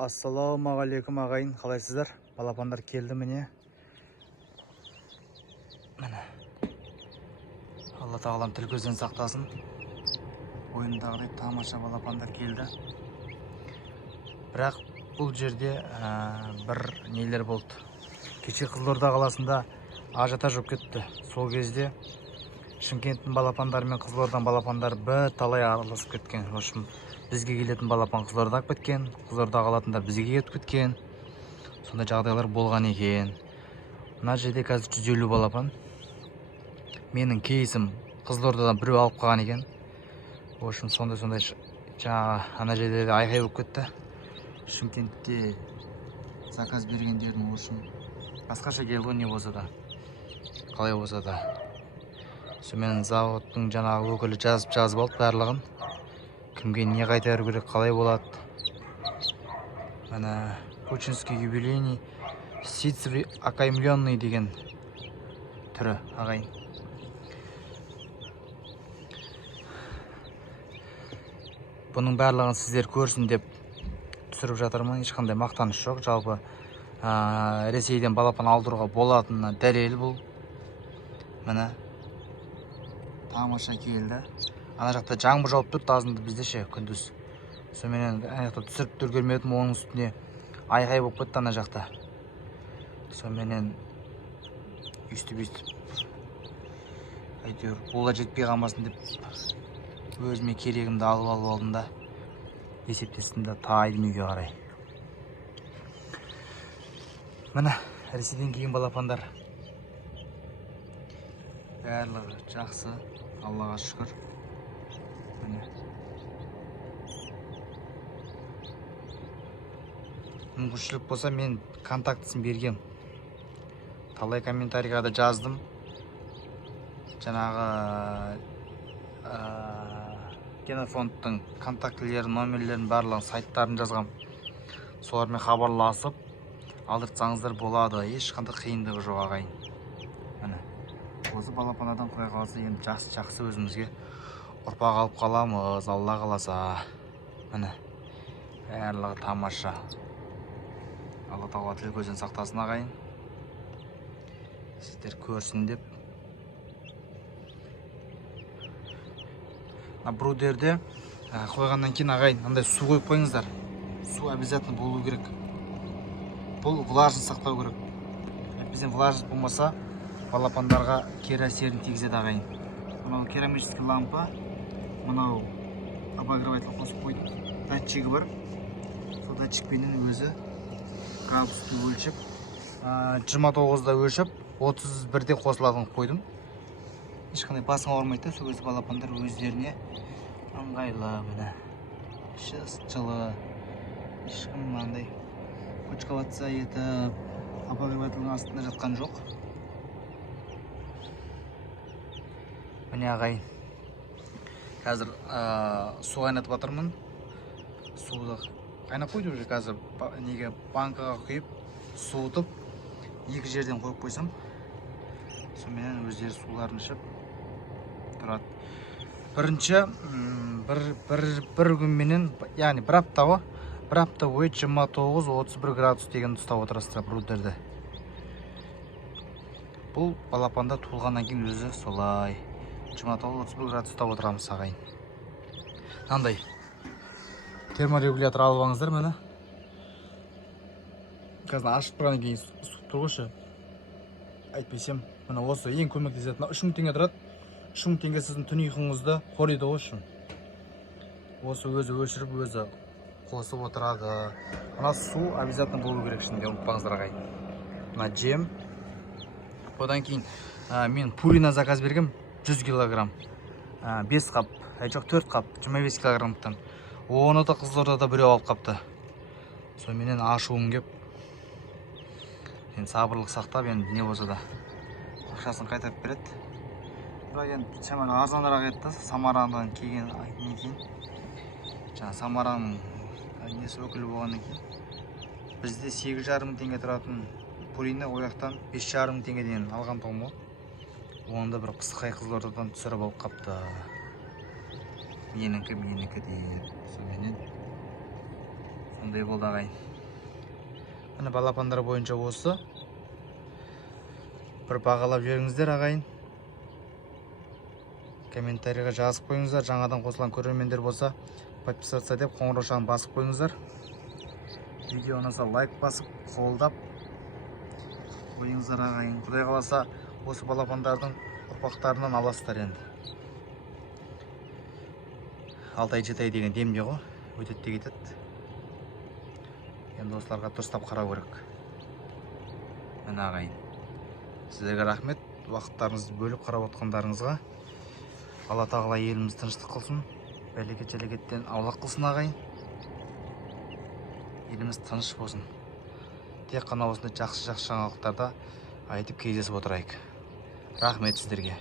Ассалаумағалейкум ағайын, қалайсыздар? Балапандар келді міне. Міне. Алла тағалам тіл көзден сақтасын. Ойындағыдай тамаша балапандар келді. Бірақ бұл жерде бір нелер болды. Кеше Қызылорда қаласында ажиотаж болып кетті. Сол кезде Шымкенттің балапандары мен Қызылорданың балапандары талай араласып кеткен. В общем, бізге келетін балапан Қызылордаға кеткен, Қызылордаға қалатындар бізге кетіп кеткен. Сондай жағдайлар болған екен. Мына жерде қазір 150 балапан. Менің кейсім Қызылордадан біреу алып қалған екен. В общем, сондай жаңа ана жерде айқай болып кетті. Шымкентте заказ бергендердің, в общем, басқаша келді, не болса да, қалай болса да. Сонымен заводтың жаңағы өкілі жазып алды барлығын. Кімге не қайтару керек, қалай болады. Мына Кученский юбелейный ситцевый окаймленный деген түрі ағайын. Бұның барлығын сіздер көрсін деп түсіріп жатырмын. Ешқандай мақтаныш жоқ. Жалпы Ресейден балапан алдыруға болатынына дәлел бұл. Міне тамаша келді. Ана жақта жаңбыр жауып тұр, тазынды бізде ше күндіз. Сонымен ана жақта түсіріп түргермедім, оның үстіне айқай болып кетті ана жақта. Сонымен үстіп. Әйтеуір бұла жетпей қалмасын деп өзіме керегімді алып алдым да есептестім да тайдым үйге қарай. Міне Ресейден келген балапандар. Барлығы жақсы, Аллаға шүкір. Мүмкіншілік болса мен контактысын бергем. Талай комментарийға да жаздым. Жаңағы генофондтың контактілерін, номерлерін барлығын сайттарын жазғам. Солармен хабарласып алдыртсаңыздар болады. Ешқандай қиындығы жоқ ағайын. Міне осы балапандардан құдай қаласа енді жақсы өзімізге ұрпақ алып қаламыз, Алла қаласа. Міне барлығы тамаша. Алла тағала тіл көзден сақтасын ағайын. Сіздер көрсін деп. Брудерде қойғаннан кейін ағайын, андай су қойып қойыңыздар. Су обязательно болу керек. Бұл влажность сақтау керек. Бізден влажность болмаса, балапандарға кері әсерін тигізеді ағайын. Мынау керамический лампа, мынау обогреватель қосып қойдым. Датчигі бар. Сол датчикпенен өзі градусты өлшеп, 29-да өлшеп, 31-де қосылатын қойдым. Ешқандай басың ауырмайды, сол кезде балапандар өздеріне ыңғайлы. Міне жылы, ешкім мынандай көчковатса етіп, обогревательдің астында жатқан жоқ. Міне ағайын, қазір су қайнатып жатырмын. Суды қайнап қойды уже, қазір неге банкаға құйып, суытып, екі жерден қойып қойсам, сонымен өздері суларын ішіп тұрады. Бірінші бір күнменен, яғни бір апта бойы 29-31 градус деген ұстап отырасыздар брудерді. Бұл балапанда туылғаннан кейін өзі солай 29-31 градус ұстап отырамыз ағайын. Андай терморегулятор алып алыңыздар. Мені қазір ашып тұрғаннан кейін суып тұр ғойшы. Айтпесем, міне осы ең көмектесетін. 3000 теңге тұрады. 3000 теңге сіздің түн ұйқыңызды қориды ғойшы. Осы өзі өшіріп, өзі қосып отырады. Мына су обязательно болу керек ішінде, ұмытпаңыздар ағайын. Мына жем. Одан кейін мен пурина заказ бергем 100 килограмм. 5 қап, жоқ 4 қап, 25 килограммтан. Оны да Қызылордада біреу алып қапты. Сонымен ашуым кеп, сабырлық сақтап, енді не болса да ақшасын қайтарып береді. Бірақ енді шамамен арзанырақ еді, Самарадан келген кейін. Жаңа Самараның несі өкілі болғаннан кейін. Бізде 8,5 теңге тұратын пурина ояқтан 5,5 теңгеден алған тұғым ол. Оны да бір қысқай Қызылордадан түсіріп алып қапты. Менікі деп. Сонымен Ондай болды ағайын. Міне балапандар бойынша осы. Бір бағалап жіберіңіздер ағайын. Комментарийға жазып қойыңыздар. Жаңадан қосылған көрермендер болса, подписаться деп қоңыраушаны басып қойыңыздар. Видео ұнаса лайк басып, қолдап қойыңыздар ағайын. Құдай қаласа, осы балапандардың ұрпақтарынан аласыздар енді. 6 ай 7 ай деген демде ғой, өтеді де кетеді. Енді осыларға дұрыстап қарау керек. Міне ағайын. Сіздерге рахмет, уақыттарыңызды бөліп қарап отқандарыңызға. Алла тағала еліміз тыныштық қылсын, бәлекет-жәлекеттен аулақ қылсын ағайын. Еліміз тыныш болсын. Тек қана осындай жақсы жаңалықтарда айтып кездесіп отырайық. Рахмет сіздерге.